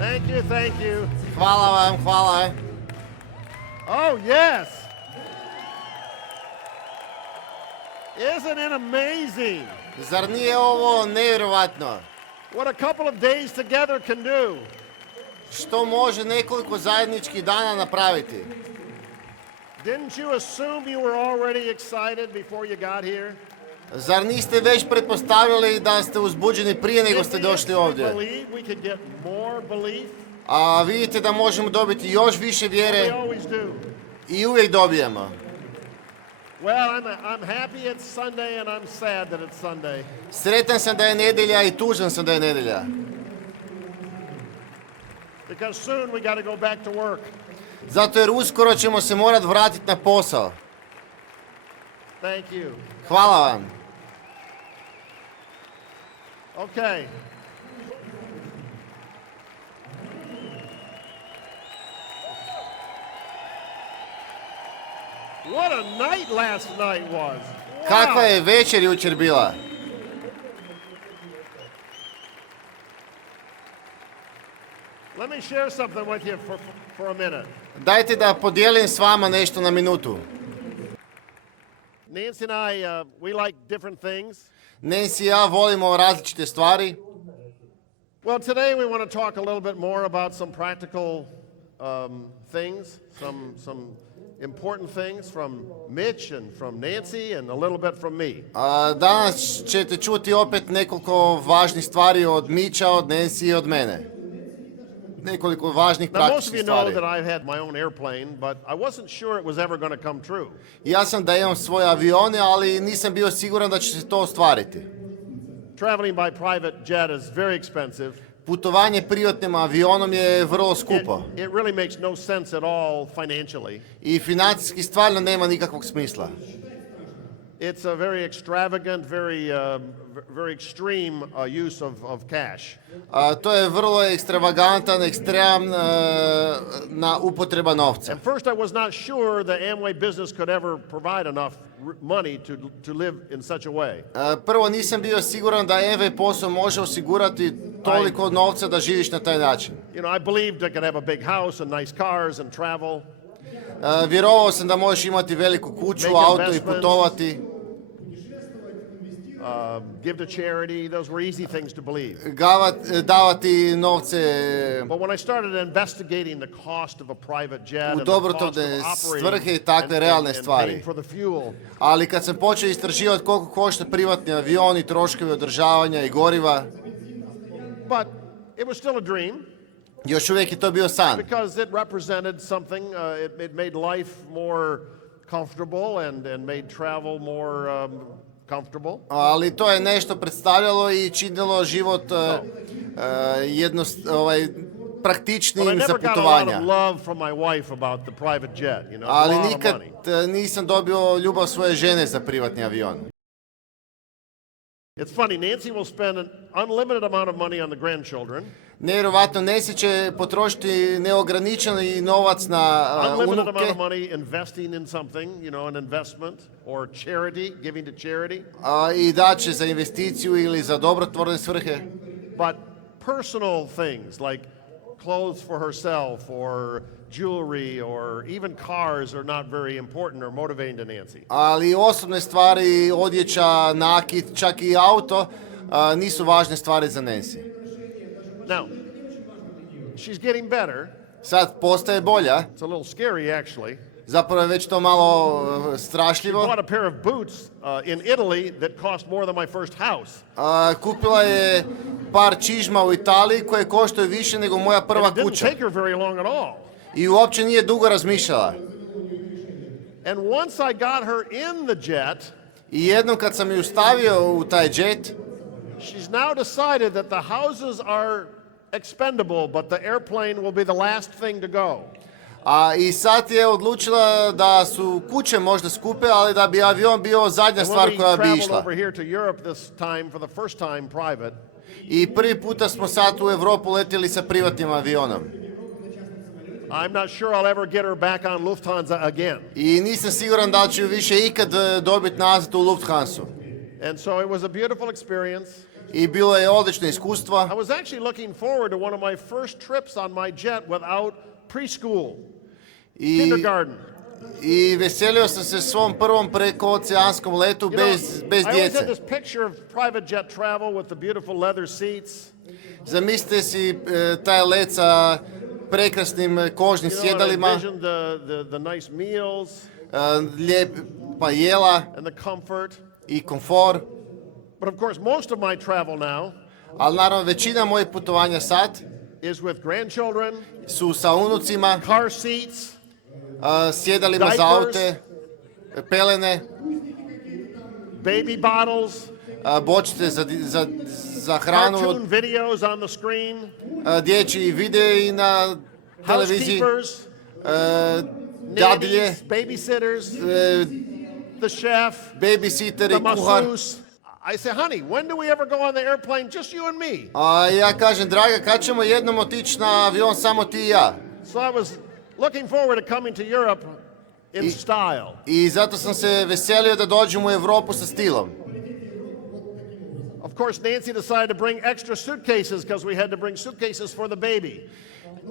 Thank you, thank you. Hvala vam, hvala. Oh, yes. Isn't it amazing Zar nije ovo nevjerovatno? what a couple of days together can do? Što može nekoliko zajedničkih dana napraviti? Didn't you assume you were already excited before you got here? Zar niste već pretpostavili da ste uzbuđeni prije nego ste došli ovdje? We could get more belief. A vidite da možemo dobiti još više We vjere always do. i uvijek dobijemo. Well, I'm happy it's Sunday and I'm sad that it's Sunday. Sretan sam da je nedjelja i tužan sam da je nedjelja. Because soon we got to go back to work. Zato jer uskoro ćemo se morati vratiti na posao. Thank you. Hvala vam. Okay. What a night last night was. Wow. Kakva je večer jučer bila? Let me share something with you for a minute. Dajte da podijelim s vama nešto na minutu. Nancy and I, we like different things. Nancy i ja volimo različite stvari. Well, today we want to talk a little bit more about some practical things, some important things from Mitch and from Nancy and a little bit from me. Danas ćete čuti opet nekoliko važnih stvari od Mitcha, od Nancy i od mene. Nekoliko važnih praktičnih stvari. Now, most of you know that I've had my own airplane, but I wasn't sure it was ever going to come true. Ja sam da imam svoje avione, ali nisam bio siguran da će se to ostvariti. Traveling by private jet is very expensive. Putovanje privatnim avionom je vrlo skupo. It really makes no sense at all financially. I financijski stvarno nema nikakvog smisla. It's a very extravagant, very extreme use of cash. To je vrlo ekstravagantan, ekstremna upotreba novca. And first I was not sure the Amway business could ever provide enough money to live in such a way. Prvo nisam bio siguran da Amway posao može osigurati toliko novca da živiš na taj način. You know, I believed I could have a big house and nice cars and travel. Vjerovao sam da možeš imati veliku kuću, auto i putovati. Give to charity, those were easy things to believe. Davati novce But when I started investigating the cost of a private jet u and the cost of dobrotvorne svrhe i operating takve realne and stvari. paying for the fuel, Ali kad sam počeo istraživati koliko košta privatni avion i troškovi održavanja i goriva, but it was still a dream. još uvijek je to bio san. Because it represented something, it made life more comfortable and made travel more comfortable. Ali to je nešto predstavljalo i činilo život praktičnijim za putovanja. Ali nikad nisam dobio ljubav svoje žene za privatni avion. It's funny, Nancy will spend an unlimited amount of money on the grandchildren. Nevjerovatno, Nancy će potrošiti neograničeni novac na unlimited amount unuke. of money investing in something, you know, an investment or charity, giving to charity. I daće za investiciju ili za dobrotvorne svrhe. But personal things like clothes for herself or jewelry or even cars are not very important or motivating to Nancy. Ali osobne stvari, odjeća, nakit, čak i auto nisu važne stvari za Nancy. Now, she's getting better. Sad postaje bolja. It's a little scary actually. Zapravo je već to malo She strašljivo. bought a pair of boots in Italy that cost more than my first house. Kupila je par čižma u Italiji koje koštaju više nego moja prva And it didn't kuća. take her very long at all. I uopće nije dugo razmišljala. And once I got her in the jet, I jednom kad sam ju stavio u taj jet, she's now decided that the houses are expendable, but the airplane will be the last thing to go. i sad je odlučila da su kuće možda skupe, ali da bi avion bio zadnja stvar koja bi išla. Over here to Europe this time for the first time private. I prvi puta smo sad u Europu letjeli sa privatnim avionom. I'm not sure I'll ever get her back on Lufthansa again. I nisam siguran da ću više ikad dobiti nazad u Lufthansu. And so it was a beautiful experience. I bilo je odlično iskustvo. I was actually looking forward to one of my first trips on my jet without preschool, kindergarten. I veselio sam se svom prvom prekooceanskom letu bez I always had djece. this picture of private jet travel with the beautiful leather seats. Zamislite si taj let sa prekrasnim kožnim You know, and I sjedalima, envisioned the nice meals lijepa jela and the comfort. i komfor. But of course, most of my travel now Ali naravno većina mojih putovanja sad is with grandchildren, su sa unucima, car seats, sjedalima za Diapers. aute, pelene, baby bottles, bočice za hranu, cartoon videos on the screen, dječji videi na televiziji, housekeepers, dadilje, nannies, babysitters, the chef, babysitter the i kuhar. masseuse. I say, honey, when do we ever go on the airplane, just you and me? A ja kažem, draga, kad ćemo jednom otići na avion samo ti i ja? So I was looking forward to coming to Europe in style. I zato sam se veselio da dođem u Europu sa stilom. Of course, Nancy decided to bring extra suitcases because we had to bring suitcases for the baby.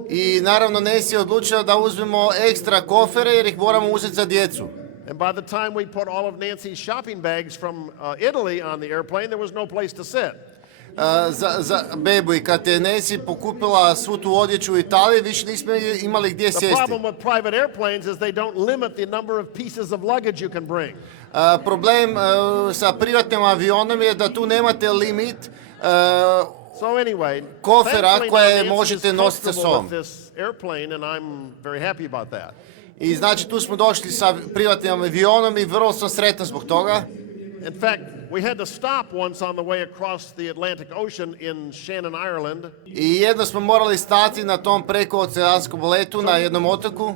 I naravno Nancy je odlučila da uzmemo ekstra kofere jer ih moramo uzeti za djecu. And by the time we put all of Nancy's shopping bags from Italy on the airplane, there was no place to sit. Za bebu i kad je Nancy pokupila svu tu odjeću u Italiji, više nismo imali gdje The sjesti. problem with private airplanes is they don't limit the number of pieces of luggage you can bring. Problem sa privatnim avionom je da tu nemate limit So anyway, kofera thankfully koje now Nancy možete is nositi sa comfortable sobom. with this airplane, and I'm very happy about that. I znači tu smo došli sa privatnim avionom i vrlo sam sretan zbog toga. In fact, we had to stop once on the way across the Atlantic Ocean in Shannon, Ireland. I jedno smo morali stati na tom prekooceanskom letu na jednom otoku.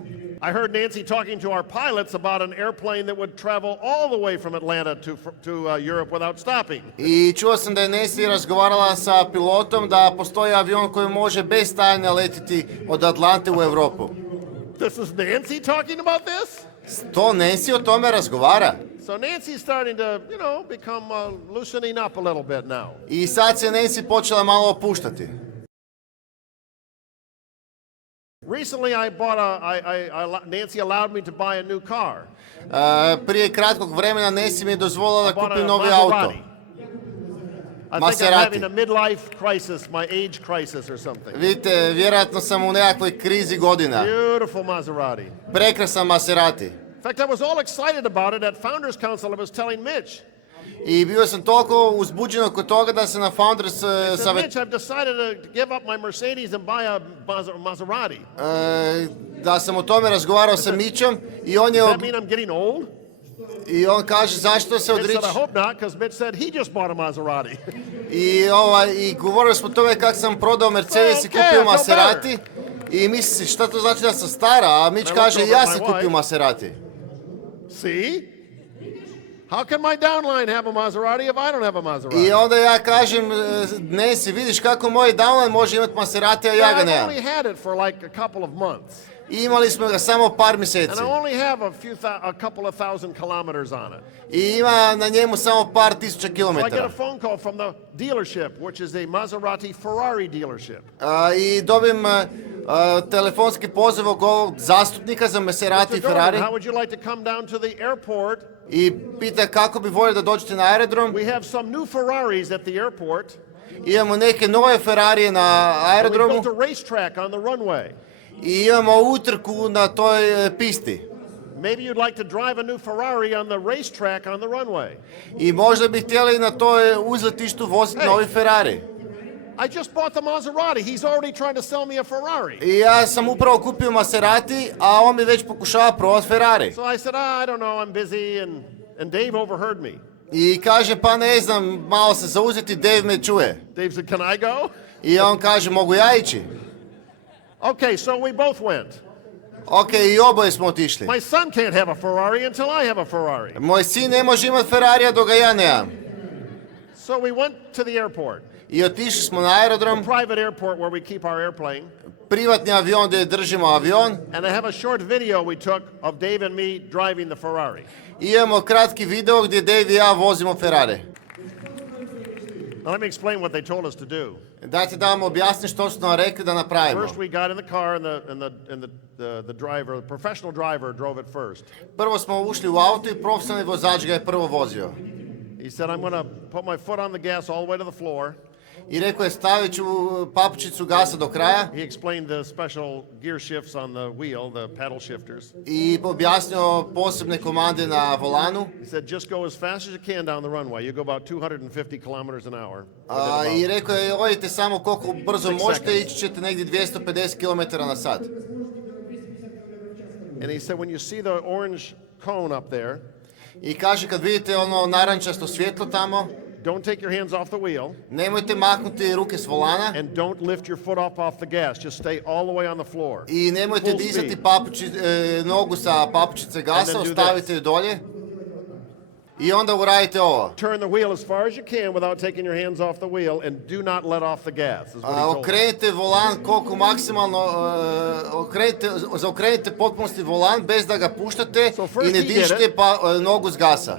I heard Nancy talking to our pilots about an airplane that would travel all the way from Atlanta to Europe without stopping. I čuo sam da je Nancy razgovarala sa pilotom da postoji avion koji može bez stajanja letiti od Atlante u Europu. This is Nancy talking about this? To Nancy o tome razgovara. So Nancy's starting to, become loosening up a little bit now. I sad se Nancy počela malo opuštati. Recently, Nancy allowed me to buy a new car. Prije kratkog vremena Nancy mi je dozvolila da I bought kupim a novi auto. Maserati. I think I'm Maserati. having a midlife crisis, my age crisis or something. Vidite, vjerojatno sam u nekakvoj krizi godina. Beautiful Maserati. Prekrasan Maserati. In fact, I was all excited about it at Founders Council. I was telling Mitch. I bio sam toliko uzbuđen oko toga da se na Founders I said, savjet... Mitch, I've decided to give up my Mercedes and buy a Maserati. Da sam o tome razgovarao sa Mitchom i on je... Does that mean I'm getting old? I on kaže zašto se Mitch odriči... said, I hope not, because Mitch said he just bought a Maserati. I govorili smo o tome kako sam prodao Mercedes i Okay, kupio I feel Maserati. I misli šta to znači da sam stara, a Mitch I kaže looked ja over at sam my kupio wife. Maserati. See? How can my downline have a Maserati if I don't have a Maserati? I onda ja kažem, Nancy, vidiš kako moj downline može imati Maserati, a ja ga I've nemam. only had it for like a couple of months. I imali smo ga samo par And mjeseci. I only have a couple of thousand kilometers on it. I ima na njemu samo par tisuća So I get kilometara. a phone call from the dealership, which is a Maserati Ferrari dealership. I dobim telefonski poziv od ovog zastupnika za Maserati i Mr. Dornan, Ferrari. how would you like to come down to the airport? I pita kako bi volio da dođete na aerodrom. We have some new Ferraris at the airport. Imamo neke nove Ferrarije na We aerodromu. built a racetrack on the runway. I imamo utrku na toj pisti. Maybe you'd like to drive a new Ferrari on the racetrack on the runway. I možda bi htjeli na toj uzletištu voziti Hey. novi Ferrari. I just bought the Maserati. He's already trying to sell me a Ferrari. I ja sam upravo kupio Maserati, a on mi već pokušava prodati Ferrari. So I said, I don't know, I'm busy, and Dave overheard me. I kaže, pa ne znam, malo se zauzeti, Dave me čuje. Dave said, can I go? I on kaže, mogu ja ići? Okay, so we both went. Ok, i oboje smo otišli. My son can't have a Ferrari until I have a Ferrari. Moj sin ne može imati Ferrarija dok ga ja nemam. So we went to the airport, I otišli smo na aerodrom, private airport where we keep our airplane. privatni avion gdje držimo avion. And I have a short video we took of Dave and me driving the Ferrari. I imamo kratki video gdje Dave i ja vozimo Ferrari. Now let me explain what they told us to do. Dajte da vam objasnim što su nam rekli da napravimo. First we got in the car and the driver, the professional driver drove it first. Prvo smo ušli u auto i profesionalni vozač ga je prvo vozio. He said, I'm going to put my foot on the gas all the way to the floor. I rekao je stavit ću papučicu gasa do kraja. He explained the special gear shifts on the wheel, the paddle shifters. I objasnio posebne komande na volanu. He said, just go as fast as you can down the runway. You go about 250 kilometers an hour. I rekao je, odite samo koliko brzo 6 možete, seconds. ići ćete negdje 250 km na sat. And he said, when you see the orange cone up there, I kaže, kad vidite ono narančasto svjetlo tamo, don't take your hands off the wheel nemojte maknuti ruke s volana and don't lift your foot off the gas. Just stay all the way on the floor. i nemojte Full dizati speed. nogu sa papučice And gasa, then do ostavite ju dolje i onda uradite ovo. Turn the wheel as far as you can without taking your hands off the wheel and do not let off the gas. Is what he told us. Okrenite volan koliko maksimalno, zaokrenite potpunosti volan bez da ga puštate So first i ne he did dižete it. nogu s gasa.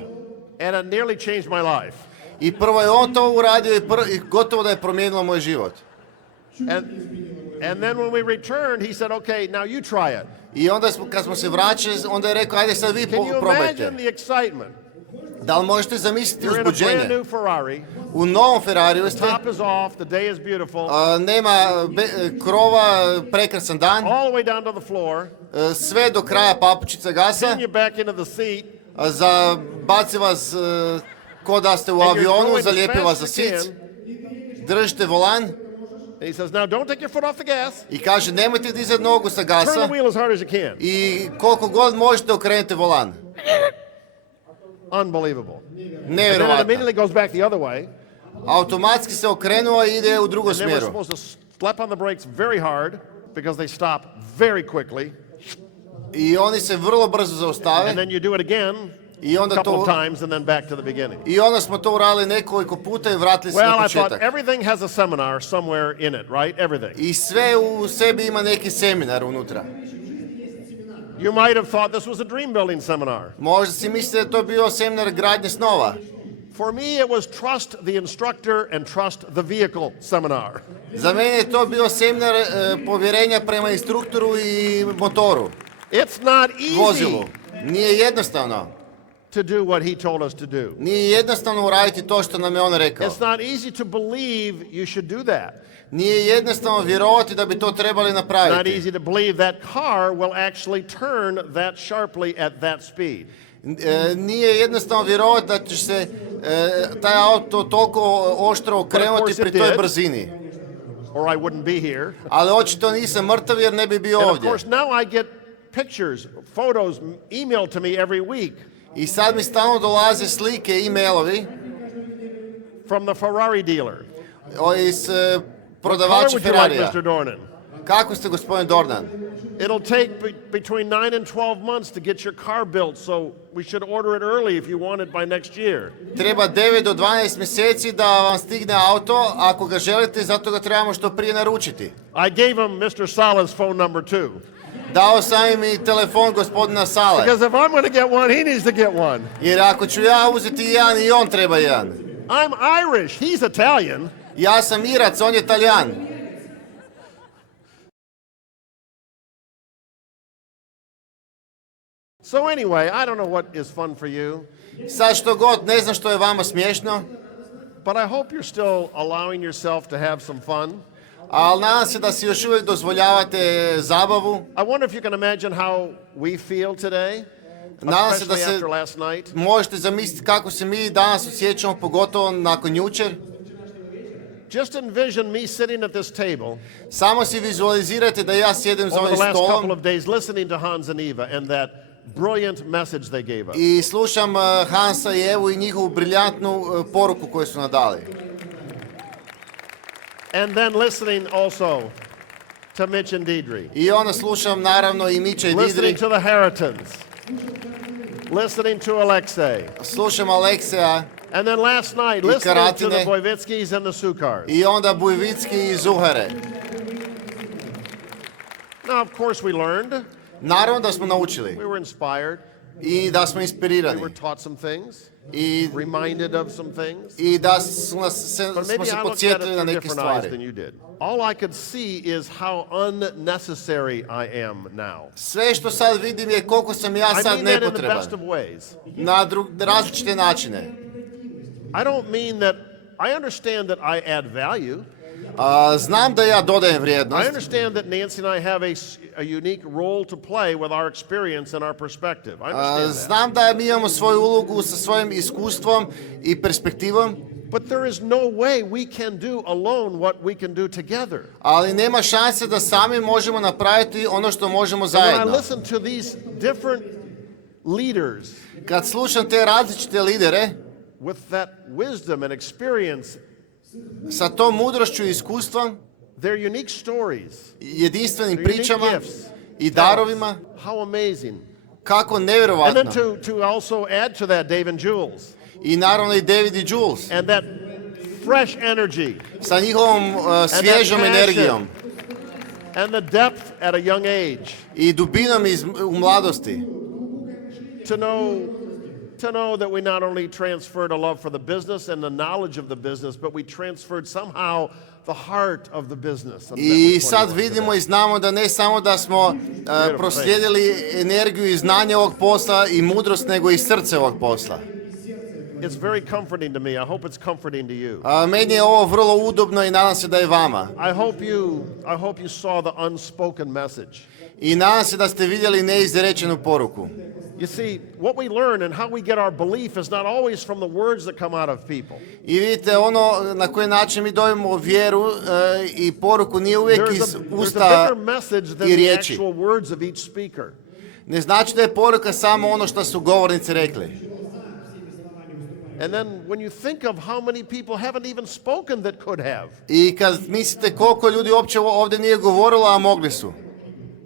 And it nearly changed my life. I prvo je on to uradio i gotovo da je promijenilo moj život. And then when we returned, he said, okay, now you try it. I onda kad smo se vraćali, onda je rekao, ajde sad vi Can you probajte. imagine the excitement? Da li možete zamisliti You're in a brand uzbuđenje? new Ferrari. U novom Ferrariju ste, Top is off. The day is beautiful. nema krova, prekrasan dan, All the way down to the floor. sve do kraja papučica gasa, Pin you back into the seat. baci vas ko da ste u And you're avionu, going as zalijepi vas fast za as you sic, can. držite volan And he says, now don't take your foot off the gas. i kaže nemojte dizati nogu sa Turn the gasa wheel as hard as you can. i koliko god možete okrenite volan. Unbelievable. And then it Nevjerovatno. immediately goes back the other way. Automatski se okrenuo i ide u drugom And then we're smjeru. supposed to slap on the brakes very hard because they stop very quickly. I oni se vrlo brzo And zaustave then you do it again i a onda couple of to times and then back to the beginning. i onda smo to uradili nekoliko puta i vratili se na Well, I thought početak. everything has a seminar somewhere in it, right? Everything. I sve u sebi ima neki seminar unutra. You might have thought this was a dream building seminar. Možda si mislite da je to bio seminar gradnje snova. For me, it was trust the instructor and trust the vehicle seminar. Za mene je to bio seminar povjerenja prema instruktoru i motoru, It's not vozilu. easy Nije jednostavno. to do what he told us to do. Nije jednostavno uraditi to što nam je on rekao. It's not easy to believe you should do that. Nije jednostavno vjerovati da bi to trebali Not napraviti. easy to believe that car will actually turn that sharply at that speed. Nije jednostavno vjerovati da će se taj auto toliko oštro okrenuti course pri it toj did. brzini. Or I wouldn't be here. Ali očito nisam mrtav jer ne bi bio And of ovdje. course, now I get pictures, photos emailed to me every week I sad mi stalno dolaze slike i mailovi from the Ferrari dealer. iz How prodavača would you like, Ferrarija. Mr. Dornan? Kako ste, gospodin Dornan? It'll take between 9 and 12 months to get your car built, so we should order it early if you want it by next year. Treba 9 do 12 mjeseci da vam stigne auto, ako ga želite, zato ga trebamo što prije naručiti. I gave him Mr. Sala's phone number too. Dao sam im i telefon gospodina Sale, Because if I'm going to get one, he needs to get one. jer ako ću ja uzeti jedan i on treba jedan. I'm Irish, he's Italian. Ja sam Irac, on je Talijan. So anyway, I don't know what is fun for you, Sad što god, ne znam što je vama smiješno, but I hope you're still allowing yourself to have some fun. ali nadam se da si još uvijek dozvoljavate zabavu. I wonder if you can imagine how we feel today, Nadam se da especially se after last night. možete zamisliti kako se mi danas osjećamo, pogotovo nakon jučer. Just envision me sitting at this table Samo si vizualizirajte da ja sjedim za over ovim the last couple stolom of days listening to Hans and Eva and that brilliant message they gave us. i slušam Hansa i Evu i njihovu briljantnu poruku koju su nam dali. And then listening also to Mitch and Deidre. I onda slušam naravno i Mića i Listening Didri, to the Haritons. Listening to Alexei. slušam Alekseja And then last night, I listening to Karatine. the Vojvitskis and the Sukars. i onda Bujvicki i Zuhare. Now, of course, we learned. Naravno da smo naučili. We were inspired. I da smo We inspirirani. were taught some things, I, reminded of some things. i da su But smo maybe se I looked at it podsjetili na through neke different eyes than stvari. you did. All I could see is how unnecessary I am now. Sve što sad vidim je koliko sam ja I sad mean that in the best nepotreban. of ways. Na različite načine. I don't mean that, I understand that I add value. Znam da ja dodajem I vrijednost. understand that Nancy and I have a unique role to play with our experience and our perspective. I understand that. Znam da mi imamo svoju ulogu sa svojim iskustvom i perspektivom, But there is no way we can do alone what we can do together. ali nema šanse da sami možemo napraviti ono što možemo And when I zajedno. listen to these different leaders Kad slušam te različite lidere with that wisdom and experience, sa tom mudrošću i iskustvom, their unique stories, jedinstvenim their unique pričama gifts, i darovima, how amazing. kako And then nevjerovatno. to also add to that Dave and Jules I naravno i David i Jules and that fresh energy sa njihovom svježom passion. energijom and the depth at a young age i dubinom u mladosti. to know that we not only transferred a love for the business and the knowledge of the business, but we transferred somehow the heart of the business. of I Network sad 21 vidimo today. i znamo da ne samo da smo proslijedili energiju i znanje ovog posla i mudrost, nego i srce ovog posla. It's very comforting to me. I hope it's comforting to you. Meni je ovo vrlo udobno i nadam se da je vama. I hope you saw the unspoken message. I nadam se da ste vidjeli neizrečenu poruku. You see, what we learn and how we get our belief is not always from the words that come out of people. I vidite, ono na koji način mi dobijemo vjeru i poruku nije uvijek iz There's a usta bigger message than i the riječi. actual words of each speaker. Ne znači da je poruka samo ono što su govornici rekli. And then when you think of how many people haven't even spoken that could have, I kad mislite koliko ljudi uopće ovdje nije govorilo, a mogli su.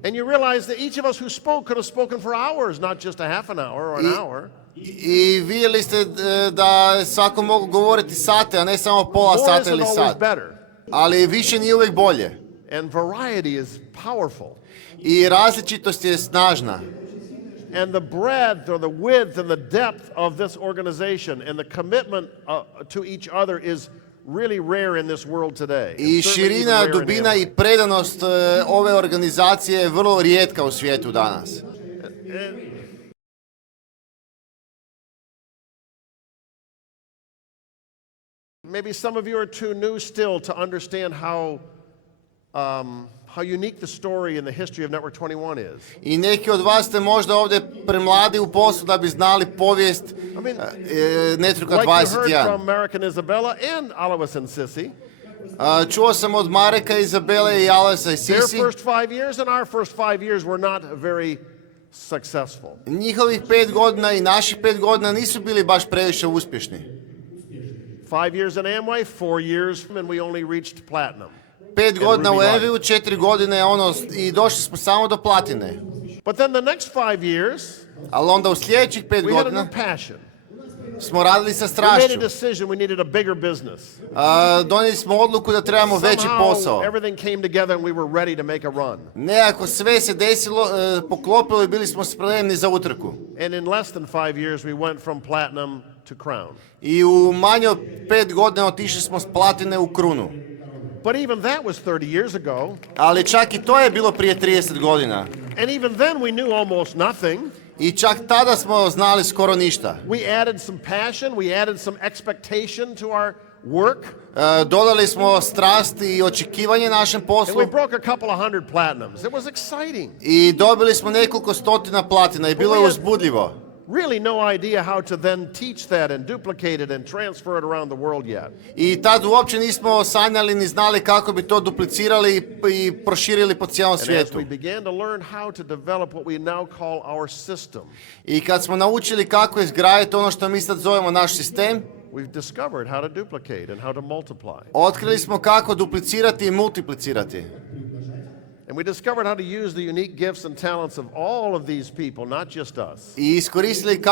and you realize that each of us who spoke could have spoken for hours, not just a half an hour or an hour. I vidjeli ste da svako mogu govoriti sate, a ne samo pola More sata isn't ili always sat. better. Ali više nije uvijek bolje. And variety is powerful. I različitost je snažna. And the breadth or the width and the depth of this organization and the commitment to each other is really rare in this world today. I It's certainly even širina, rare in dubina Amway. i predanost ove organizacije je vrlo rijetka u svijetu danas. Maybe some of you are too new still to understand how unique the story and the history of Network 21 is. I neki od vas ste možda ovdje premladi u poslu da bi znali povijest Networka Like you heard 21. from American Isabella and Alois and Sissy, Čuo sam od Mareka, Izabele i Alesa i their Sisi. first 5 years and our first 5 years were not very successful. Njihovih 5 godina i naših 5 godina nisu bili baš previše uspješni. 5 years in Amway, 4 years, and we only reached platinum. 5 godina u Ruby Light. Enviju, 4 godine i došli smo samo do platine. But then the next 5 years, Ali onda u sljedećih 5 we had a godina new passion. smo radili sa We made a strašću. decision we needed a bigger business. Donijeli smo odluku da trebamo veći posao. Somehow everything came together and we were ready to make a run. Nekako sve se desilo, poklopilo i bili smo spremni za utrku. And in less than 5 years we went from platinum to crown. I u manje od 5 godina otišli smo s platine u krunu. But even that was 30 years ago. Ali čak i to je bilo prije 30 godina. And even then we knew almost nothing. I čak tada smo znali skoro ništa. We added some passion, we added some expectation to our work. Dodali smo strast i očekivanje našem And poslu. we broke a couple of hundred platinums. It was exciting. I dobili smo nekoliko stotina platina i bilo je uzbudljivo. Really no idea how to then teach that and duplicate it and transfer it around the world yet. I tad uopće nismo sanjali ni znali kako bi to duplicirali i proširili po cijelom And as svijetu. we began to learn how to develop what we now call our system, I kad smo naučili kako izgraditi ono što mi sad zovemo naš sistem, we've discovered how to duplicate and how to multiply. otkrili smo kako duplicirati i multiplicirati. And we discovered how to use the unique gifts and talents of all of these people, not just us. I iskoristili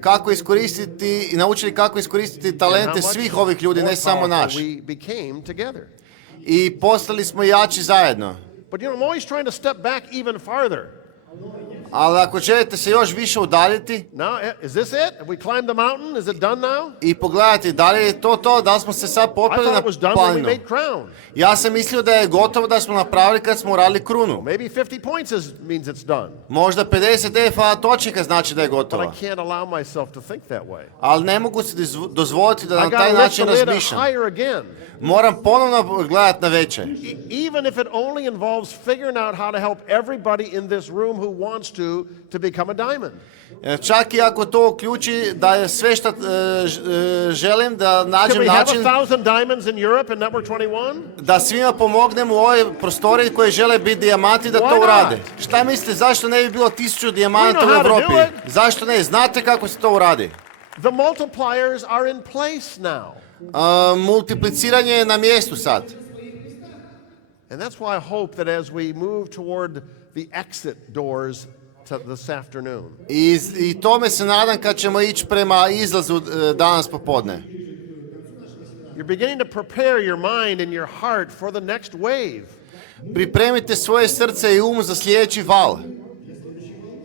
kako iskoristiti i naučili kako iskoristiti And how talente much svih ovih ljudi, more ne samo powerful naš. we became together. I postali smo jači zajedno. But you know, I'm always trying to step back even farther. Ali ako želite se još više udaljiti Now, is this it? Have we climbed the mountain? Is it done now? i pogledati da li je to, da li smo se sad I popeli thought na it was done when we planinu. made crown. Ja sam mislio da je gotovo da smo napravili kad smo uradili krunu. Maybe 50 points means it's done. Možda 50 FA točaka znači da je But I gotova. can't allow myself to think that way. Ali ne mogu se dozvoliti da I na got taj to lift način the lid razmišljam. higher again. Moram ponovno gledati na veće. Even if it only involves figuring out how to help everybody in this room who wants to become a diamond. Čak i ako to uključi da je sve što želim da Can nađem we have način 1,000 diamonds in Europe in Network 21? da svima pomognem u ovoj prostoriji koji žele biti dijamanti da Why to not? urade. Šta mislite, zašto ne bi bilo 1000 dijamanta We u know how to Europi? do it. Zašto ne? Znate kako se to uradi? The multipliers are in place now. Multipliciranje je na mjestu sad. And that's why I hope that as we move toward the exit doors this afternoon, I tome se nadam kad ćemo ići prema izlazu danas popodne. you're beginning to prepare your mind and your heart for the next wave. Pripremite svoje srce i um za sljedeći val.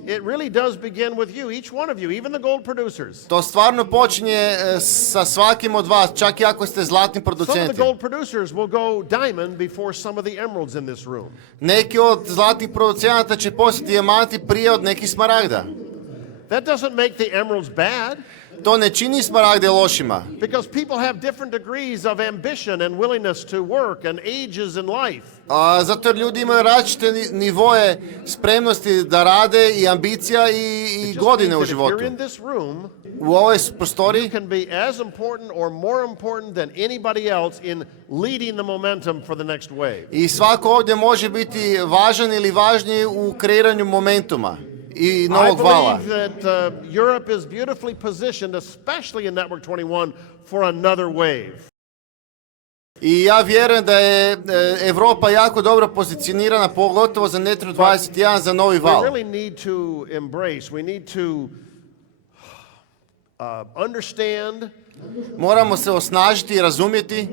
It really does begin with you, each one of you, even the gold producers. To stvarno počinje sa svakim od vas, čak i ako ste zlatni Some of the producenti. gold producers will go diamond before some of the emeralds in this room. Neki od zlatnih producenata će postati dijamanti prije od nekih smaragda. That doesn't make the emeralds bad, To ne čini smaragde lošima. because people have different degrees of ambition and willingness to work and ages in life. Zato jer ljudi imaju različite nivoje spremnosti da rade i ambicija i Just godine u means that if životu. you're in this room, U ovoj you prostoriji can be as important or more important than anybody else in leading the momentum for the next wave. i svako ovdje može biti važan ili važniji u kreiranju momentuma i I novog vala. believe that Europe is beautifully positioned, especially in Network 21, for another wave. I ja vjerujem da je Europa jako dobro pozicionirana, pogotovo za Network 21, za novi We val. really need to embrace, we need to understand Moramo se osnažiti i razumjeti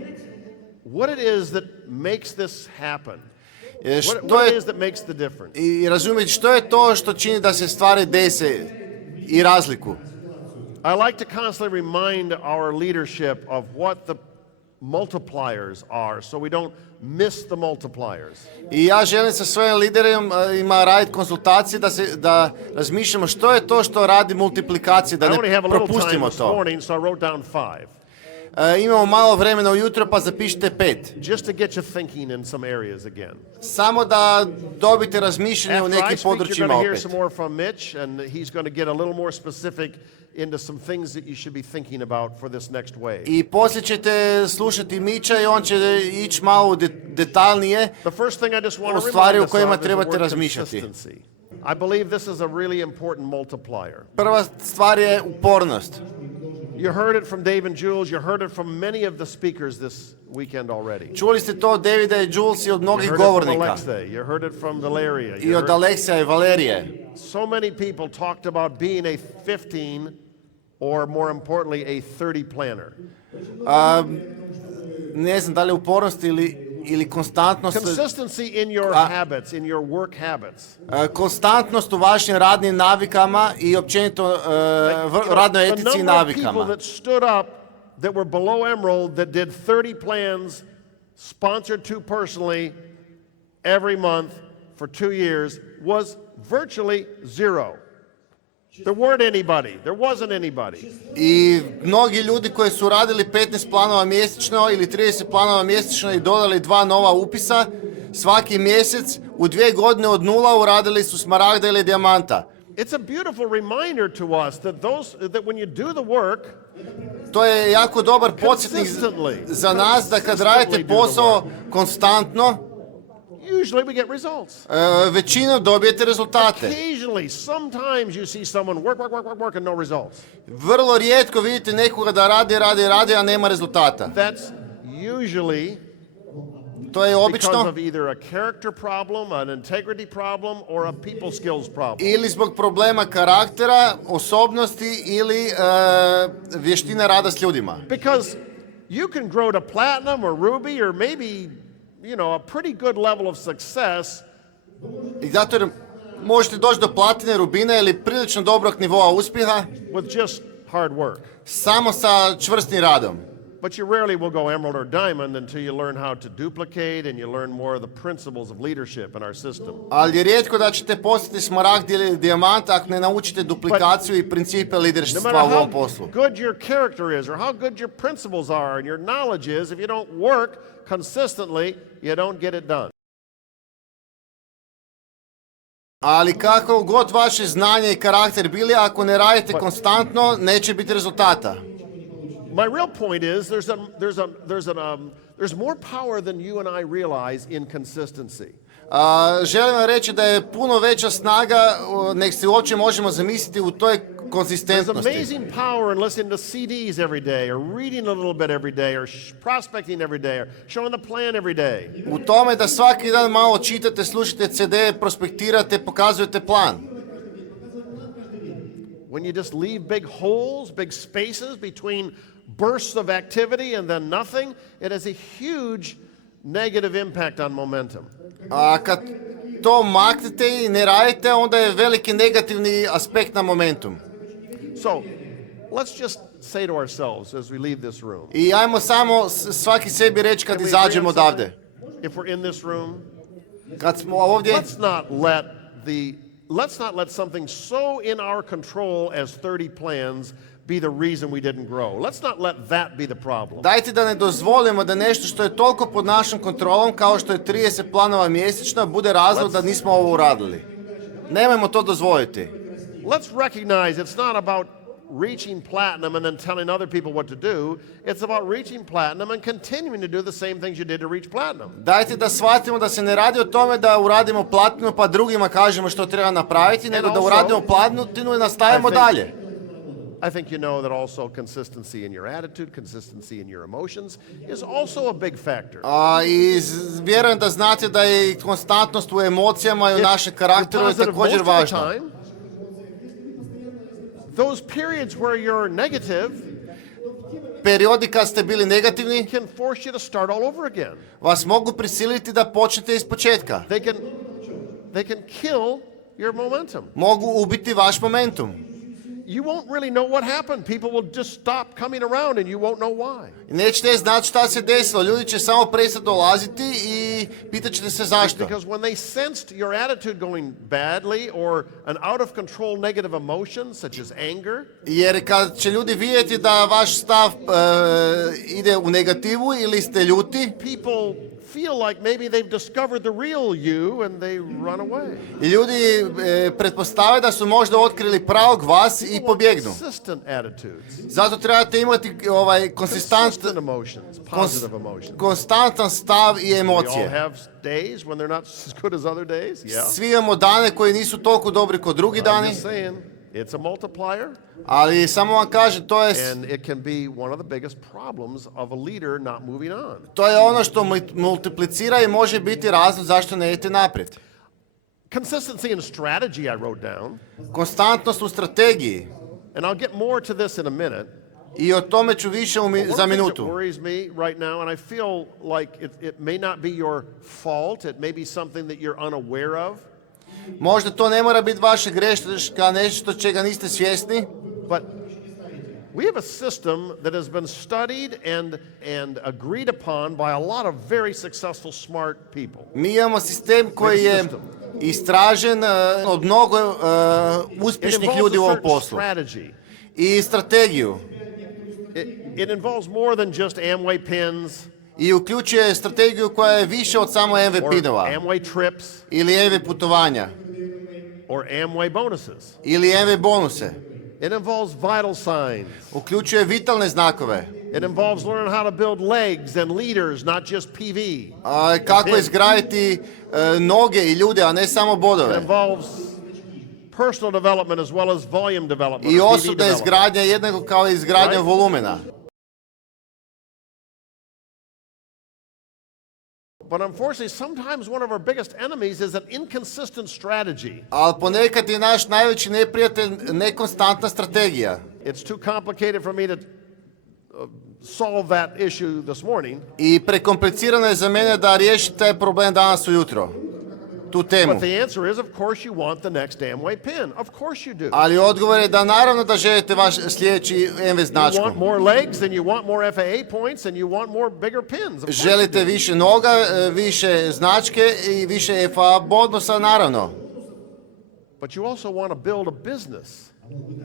what it is that makes this happen. što What it je is that makes the difference. i razumjeti što je to što čini da se stvari dese i razliku. I like to constantly remind our leadership of what the multipliers are, so we don't miss the multipliers. I ja želim sa svojim liderima raditi konsultacije da razmišljamo što je to što radi multiplikacije, da I only ne have a little time propustimo this to. morning, so I wrote down 5, Imamo malo vremena ujutro pa zapišite 5. just to get you thinking in some areas again. Samo da dobite razmišljanje u After I nekim speak, you're područjima going to hear opet. some more from Mitch, and he's going to get a little more specific into some things that you should be thinking about for this next wave. I poslije ćete slušati Mića i on će ići malo detaljnije. The first thing I just want u to stvari remind o us kojima of is the trebate word razmišljati. consistency. I believe this is a really important multiplier. Prva stvar je upornost. You heard it from Dave and Jules. You heard it from many of the speakers this weekend already. Čuli ste to od Davida i Jules i od You mnogih heard it from govornika. Alexei. You heard it from Valeria. I od Aleksija i Valerije. So many people talked about being a 15 or more importantly a 30 planner. Ne znam da li upornost ili konstantnost. Consistency in your habits, in your work habits. Konstantnost u vašim radnim navikama i općenito radnoj etici i The number of people navikama. that stood up that were below Emerald that did 30 plans, sponsored to personally every month for 2 years was virtually zero. There weren't anybody. There wasn't anybody. I mnogi ljudi koji su radili 15 planova mjesečno ili 30 planova mjesečno i dodali 2 nova upisa, svaki mjesec u 2 godine od nula uradili su smaragda ili dijamanta. It's a beautiful reminder to us that that when you do the work, To je jako dobar podsjetnik za nas da kad radite posao konstantno, usually we get results. većinom dobijete rezultate. Occasionally, sometimes you see someone work and no results. Vrlo rijetko vidite nekoga da radi, a nema rezultata. That's usually To je because obično of either a character problem, an integrity problem, or a people skills problem. ili zbog problema karaktera, osobnosti ili vještine rada s ljudima. Because you can grow to platinum or ruby or maybe, a pretty good level of success I zato jer Možete doći do platine, rubine ili prilično dobrog nivoa uspjeha with just hard work. samo sa čvrstim radom. But you rarely will go emerald or diamond until you learn how to duplicate and you learn more of the principles of leadership in our system. Ali je rijetko da ćete postati smaragd ili dijamant ako ne naučite duplikaciju i principe No liderstva matter u how ovom poslu. good your character is or how good your principles are and your knowledge is, if you don't work consistently, you don't get it done. Ali kako god vaše znanje i karakter bili, ako ne radite konstantno, neće biti rezultata. My real point is there's more power than you and I realize in consistency. Želim vam reći da je puno veća snaga nek se uopće možemo zamisliti u toj There's konzistentnosti. amazing power in listening to CDs every day, or reading a little bit every day, or prospecting every day, or showing the plan every day. U tome da svaki dan malo čitate, slušate CD, prospektirate, pokazujete plan. When you just leave big holes, big spaces between bursts of activity and then nothing, it has a huge negative impact on momentum. A kad to maknete i ne radite, onda je veliki negativni aspekt na momentum. So, let's just say to ourselves as we leave this room. I ajmo samo svaki sebi reći kad Can we izađemo agree on odavde. something? If we're in this room, Kad smo ovdje, let's not let something so in our control as 30 plans be the reason we didn't grow. Let's not let that be the problem. dajte da ne dozvolimo da nešto što je toliko pod našom kontrolom kao što je 30 planova mjesečno bude razlog da nismo ovo uradili. Nemojmo to dozvoliti. Let's recognize it's not about reaching platinum and then telling other people what to do. It's about reaching platinum and continuing to do the same things you did to reach platinum. Dajte da shvatimo da se ne radi o tome da uradimo platinu pa drugima kažemo što treba napraviti, nego da also- uradimo platinu i nastavimo I think- dalje. I think you know that also consistency in your attitude, consistency in your emotions is also a big factor. Vjerujem da znate da je i konstantnost u emocijama i u našem karakteru je Positive također most of the važna. time, those periods where you're negative Periodi kad ste bili negativni can force you to start all over again. vas mogu prisiliti da počnete iz početka. They can kill your momentum. Mogu ubiti vaš momentum. You won't really know what happened. People will just stop coming around and you won't know why. Nećete znati šta se desilo. Ljudi će samo prestati dolaziti i pitat ćete se zašto. Because when they sensed your attitude going badly or an out of control negative emotion such as anger, Jer kad će ljudi vidjeti da vaš stav ide u negativu ili ste ljuti, people feel like maybe they've discovered the real you and they run away. i ljudi pretpostave da su možda otkrili pravog vas i pobjegnu. Consistent attitudes, Zato trebate imati consistent emotions, positive emotions. konstantan stav i We all emocije. have days when they're not as good as other days. Yeah. Svi imamo dane koji nisu toliko dobri kao drugi I'm dani, just saying, it's a multiplier, ali samo vam kažem, and it can be one of the biggest problems of a leader not moving on. to je ono što multiplicira i može biti razlog zašto ne idete naprijed. Consistency in strategy I wrote down, Konstantnost u strategiji. and I'll get more to this in a minute. I o tome ću više One of the za things that minutu. worries me right now, and I feel like it may not be your fault, it may be something that you're unaware of, Možda to ne mora biti vaša greška, nešto čega niste svjesni, but we have a system that has been studied and agreed upon by a lot of very successful, smart people. mi imamo sistem koji je istražen od mnogo It uspješnih involves ljudi u a ovom certain poslu. strategy. I strategiju. It involves more than just Amway pins I uključuje strategiju koja je više od samo MV or pinova. Amway trips Ili MV putovanja. or Amway bonuses. Ili MV bonuse. It involves vital signs. Uključuje vitalne znakove. It involves learning how to build legs and leaders, not just PV. Kako izgraditi noge i ljude, a ne samo It bodove. involves personal development as well as volume development. I or PV osobna development. izgradnja jednako kao i izgradnja Right. volumena. But unfortunately, sometimes one of our biggest enemies is an inconsistent strategy. Ali ponekad je naš najveći neprijatelj nekonstantna strategija. It's too complicated for me to solve that issue this morning. I prekomplicirano je za mene da riješim taj problem danas ujutro. tu temu. But the answer is, of course, you want the next Amway pin. Of course you do. Ali odgovor je da naravno da želite vaš sljedeći MV You značku. want more legs, and you want more FAA points, and you want more bigger pins. Of course you Želite do. više noga, više značke i više FA bonusa, naravno. But you also want to build a business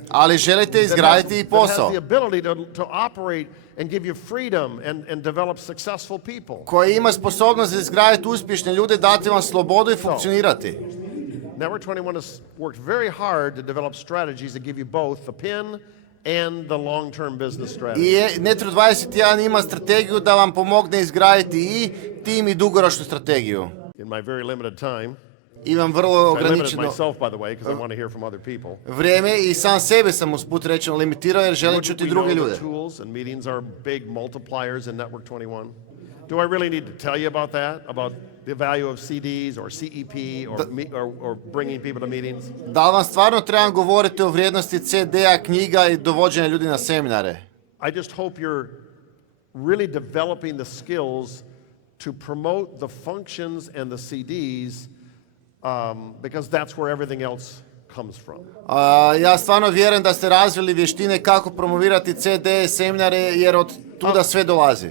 Ali želite izgraditi i that has posao the ability to operate and give you freedom and develop successful people. koji ima sposobnost da izgraditi uspješne ljude, dati vam slobodu i funkcionirati. Network 21 has worked very hard to develop strategies that give you both the pin and the long-term business strategy. I Network 21 ima strategiju da vam pomogne izgraditi i tim i dugoročnu strategiju. In my very limited time, Imam vrlo I limited ograničeno myself, by the way, because I want to hear from other people. vrijeme i sam sebe sam usput rečeno limitirao jer želim Wouldn't čuti we druge know ljude. that tools and meetings are big multipliers in Network 21? Do I really need to tell you about that? About the value of CDs or CEP or bringing people to meetings? Da li vam stvarno trebam govoriti o vrijednosti CD-a, knjiga i dovođenja ljudi na seminare? I just hope you're really developing the skills to promote the functions and the CDs because that's where everything else comes from. Ja stvarno vjerujem da ste razvili vještine kako promovirati CD seminare jer od tuda sve dolazi.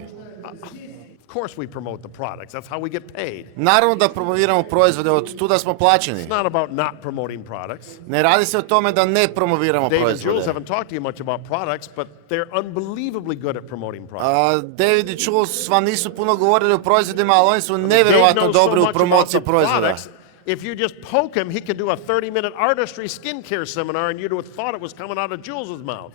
Of course we promote the products. That's how we get paid. Naravno da promoviramo proizvode, od tuda smo plaćeni. It's not about not promoting products. Ne radi se o tome da ne promoviramo Dave and Jules proizvode. haven't talked to you much about products, but they're unbelievably good at promoting products. David i Jules vam nisu puno govorili o proizvodima, ali oni su Dave nevjerojatno knows so dobri u much about promociji the proizvoda. products. If you just poke him, he can do a 30-minute artistry skincare seminar, and you'd have thought it was coming out of Jules' mouth.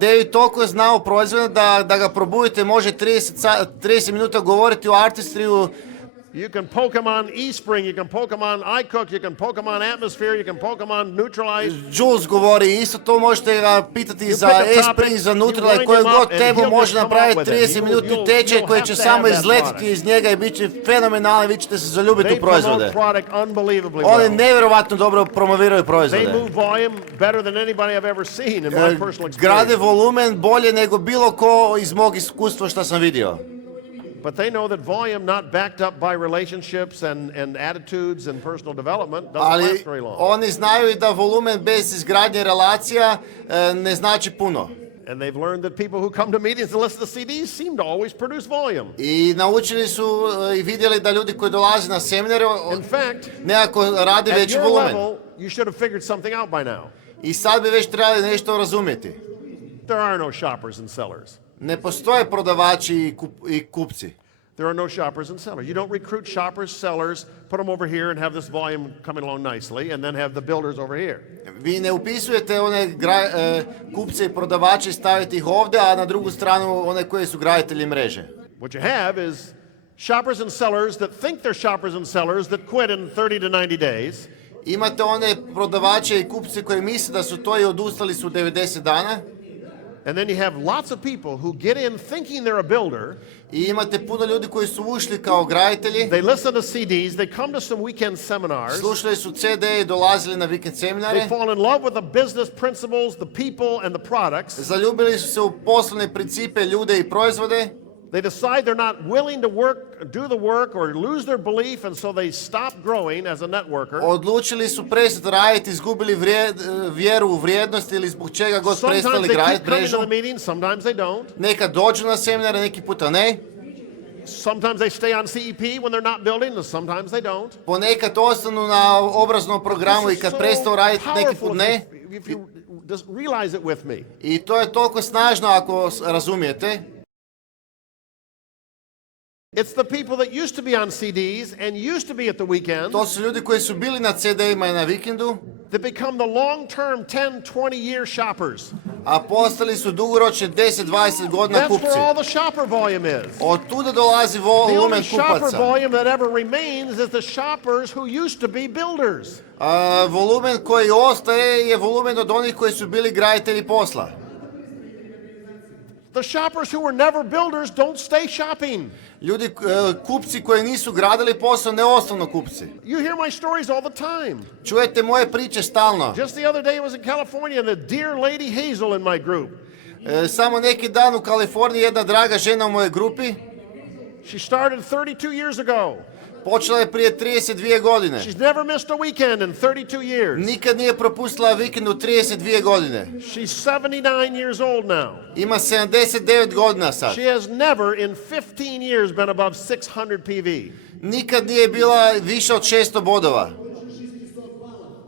David toliko zna o proizvodima da ga probudite, može 30 minuta govoriti o artistriju. You can poke him on eSpring, you can poke him on iCook, you can poke him on Atmosphere, you can poke him on Neutralize. Jules govori isto to, možete ga pitati za pick a Esprit, topic, za you Neutralize, wind koju him up, god and temu he'll može just come napraviti out with it. 30 minutni tečaj You'll koji have će to samo have that izletiti product. iz njega i bit će fenomenalni, vi ćete se zaljubiti They u proizvode. promote product unbelievably Oni well. nevjerovatno dobro promoviraju They proizvode. move volume better than anybody I've ever seen in my personal Grade experience. volumen bolje nego bilo ko iz mog iskustva što sam vidio. But they know that volume not backed up by relationships and attitudes and personal development doesn't Ali last very long. oni znaju i da volumen bez izgradnje relacija ne znači puno. And they've learned that people who come to meetings and listen to CDs seem to always produce volume. I naučili su i vidjeli da ljudi koji dolaze na seminare In fact, nekako rade at veći your volumen. level, you should have figured something out by now. I sad bi već trebali nešto razumjeti. There are no shoppers and sellers. Ne postoje prodavači i kupci. There are no shoppers and sellers. You don't recruit shoppers, sellers, put them over here and have this volume coming along nicely, and then have the builders over here. Vi ne upisujete one kupce i prodavače i stavite ih ovdje, a na drugu stranu one koji su graditelji mreže. What you have is shoppers and sellers that think they're shoppers and sellers that quit in 30 to 90 days. Imate one prodavače i kupce koji misle da su to i odustali su 90 dana. And then you have lots of people who get in thinking they're a builder. I imate puno ljudi koji su ušli kao graditelji. They listen to CDs, they come to some weekend seminars. Slušali su CD i dolazili na vikend seminare. They fall in love with the business principles, the people and the products. Zaljubili su se u poslovne principe, ljude i proizvode. They decide they're not willing to do the work or lose their belief, and so they stop growing as a networker. Odlučili su prestati raditi, izgubili vjeru u vrijednost ili zbog čega god Sometimes prestali they graditi keep coming mrežu. to the meetings, sometimes they don't. Nekad dođu na seminare, neki puta ne. Sometimes they stay on CEP when they're not building, and sometimes they don't. Ponekad ostanu na obrazovnom programu i kad prestanu raditi, neki put ne. If you just realize it with me. I to je toliko snažno ako razumijete. It's the people that used to be on CDs and used to be at the weekend To su ljudi koji su bili na CD-ima i na vikendu, that become the long-term 10, 20-year shoppers. a postali su dugoročni 10-20 godina That's kupci. where all the shopper volume is. Od tuda dolazi The only volumen shopper kupaca. volume that ever remains is the shoppers who used to be builders. Volumen koji ostaje je volumen od onih koji su bili graditelji posla. The shoppers who were never builders don't stay shopping. Ljudi, kupci koji nisu gradili posao, ne ostanu kupci. You hear my stories all the time. Čujete moje priče stalno. Just the other day I was in California and the dear lady Hazel in my group. Samo neki dan u Kaliforniji jedna draga žena u mojoj grupi She started 32 years ago. Počela je prije 32 godine. She's never missed a weekend in 32 years. Nikad nije propustila vikend u 32 godine. She's 79 years old now. Ima 79 godina sad. She has never in 15 years been above 600 PV. Nikad nije bila više od 600 bodova.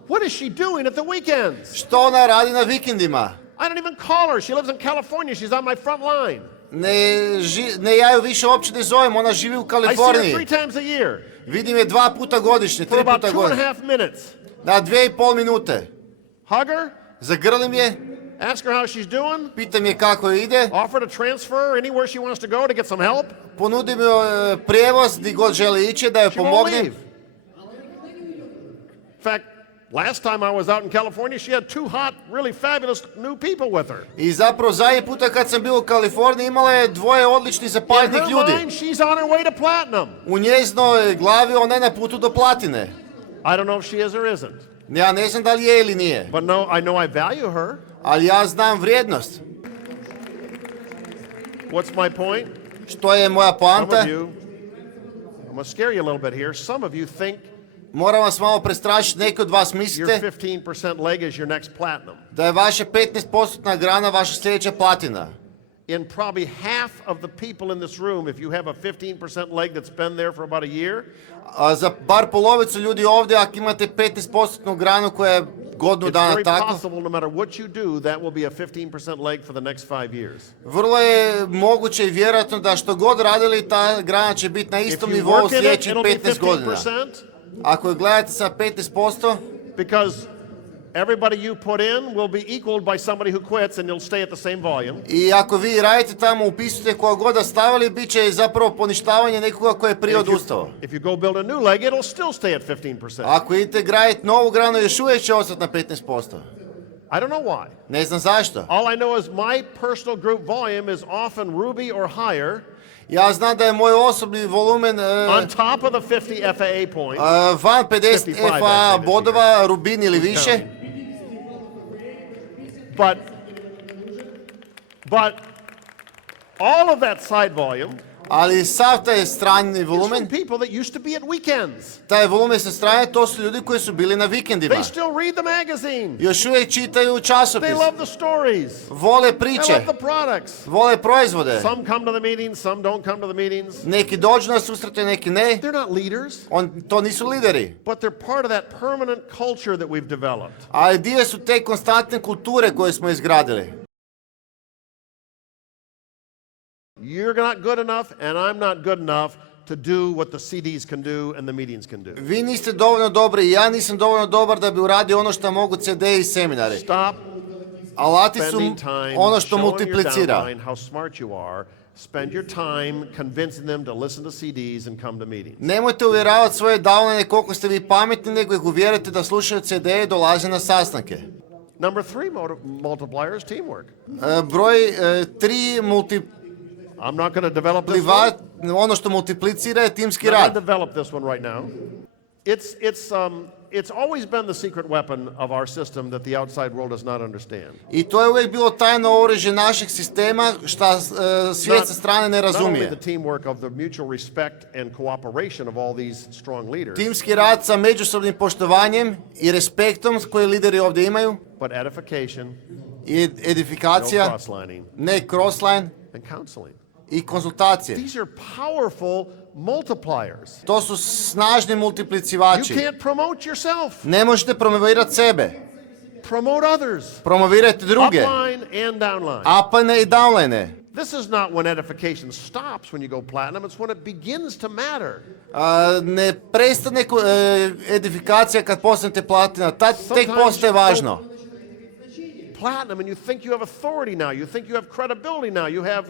What is she doing at the weekends? Što ona radi na vikendima? I don't even call her. She lives in California. She's on my front line. Ja ju više uopće ne zovem, ona živi u I see Kaliforniji. her 3 times a year Vidim je 2 puta godišnje, for 3 about puta 2.5 godišnje. minutes. Na 2,5 minute. Hug her, Zagrlim je, ask her how she's doing, pitam je kako joj ide, offer to transfer her anywhere she wants to go to get some help. ponudim joj prijevoz gdje god želi ići da joj She won't pomognem. leave. In fact, last time I was out in California, she had 2 hot, really fabulous new people with her. I zapravo zadnji puta kad sam bio u Kaliforniji imala je 2 odličnih In zapaljnih her ljudi. mind, she's on her way to platinum. U njezinoj glavi ona je na putu do platine. I don't know if she is or isn't, Ja ne znam da li je ili nije, but no, I know I value her. ali ja znam vrijednost. What's my point? Što je moja Some poanta? of you, I'm going to scare you a little bit here. Some of you think Moram vas malo prestrašiti, neki od vas your mislite 15% leg is your next platinum. da je vaša 15% grana vaša sljedeća platina. In probably half of the people in this room, if you have a 15% leg that's been there for about a year, A za bar polovicu ljudi ovdje, ako imate 15% granu koja je godinu it's dana very tako, possible no matter what you do, that will be a 15% leg for the next 5 years. vrlo je moguće i vjerojatno da što god radili, ta grana će biti na If istom you nivou work in it, sljedećih it'll be 15 godina. 15% Ako je gledate sa 15%, because everybody you put in will be equaled by somebody who quits and you'll stay at the same volume. i ako vi radite tamo, upisujete koja god da stavili, bit će zapravo poništavanje nekoga koji je prije odustao. If you go build a new leg, it'll still stay at 15%. Ako idete graditi novu granu, još uvijek će ostati na 15%. I don't know why. Ne znam zašto. All I know is my personal group volume is often ruby or higher Ja znam da je moj osobni volumen on top of the 50 FAA points. van 50 55 FA actually, bodova, rubin ili više. But all of that side volume Ali sav taj strani is from volumen, people that used to be at weekends. taj volumen sa strane, to su ljudi koji su bili na vikendima. They still read the magazine. Još uvijek čitaju časopis. They love the stories. Vole They priče. love the products. Vole proizvode. Some come to the meetings, some don't come to the meetings. Neki dođu na susrete, neki ne. They're not leaders, To nisu lideri. but they're part of that permanent culture that we've developed. Ali dio su te konstantne kulture koje smo izgradili. You're not good enough, and I'm not good enough to do what the CDs can do and the meetings can do. Vi niste dovoljno dobri i ja nisam dovoljno dobar da bi uradio ono što mogu CD i seminari. Stop Alati su spending time ono što showing your multiplicira. downline how smart you are. Spend your time convincing them to listen to CDs and come to meetings. Nemojte uvjeravati svoje downline koliko ste vi pametni, nego ih uvjerite da slušaju CD i dolaze na sastanke. Number 3 multiplier is teamwork. Broj 3 I'm not going to develop this one. ono što multiplicira je timski I'm not rad. going to develop this one right now. It's always been the secret weapon of our system that the outside world does not understand. I to je uvijek bilo tajno oružje našeg sistema što svijet sa strane ne Not only razumije. the teamwork of the mutual respect and cooperation of all these strong leaders, Timski rad sa međusobnim poštovanjem i respektom koje lideri ovdje imaju, but edification, i no edifikacija, crosslining, ne crossline and counseling. i konzultacije. These are powerful multipliers. To su snažni You multiplicivači. can't promote yourself. Ne možete promovirati sebe. Promote others. Promovirajte druge. Upline and downline. Upline i downline. This is not when edification stops when you go platinum. It's when it begins to matter. Ne prestane edifikacija kad postanete platina. Tad tek postaje važno. Platinum and you think you have authority now. You think you have credibility now. You have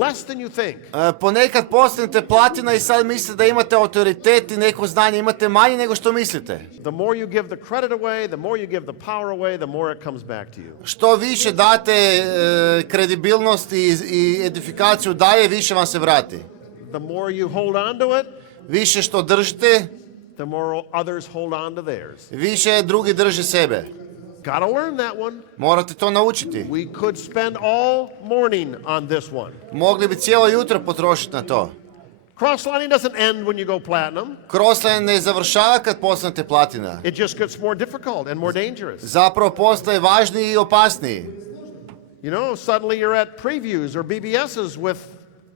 less than you think. Ponekad postanete platina i sad mislite da imate autoritet i neko znanje, imate manje nego što mislite. The more you give the credit away, the more you give the power away, the more it comes back to you. Što više date kredibilnost i edifikaciju dalje, više vam se vrati. The more you hold on to it, Više što držite, the more others hold on to theirs. više drugi drže sebe. Gotta learn that one. Morate to naučiti. We could spend all morning on this one. Mogli bi cijelo jutro potrošiti na to. Cross-lining doesn't end when you go platinum. Crossline ne završava kad postanete platina. It just gets more difficult and more dangerous. Zapravo postaje važniji i opasniji. You know, suddenly you're at previews or BBSs with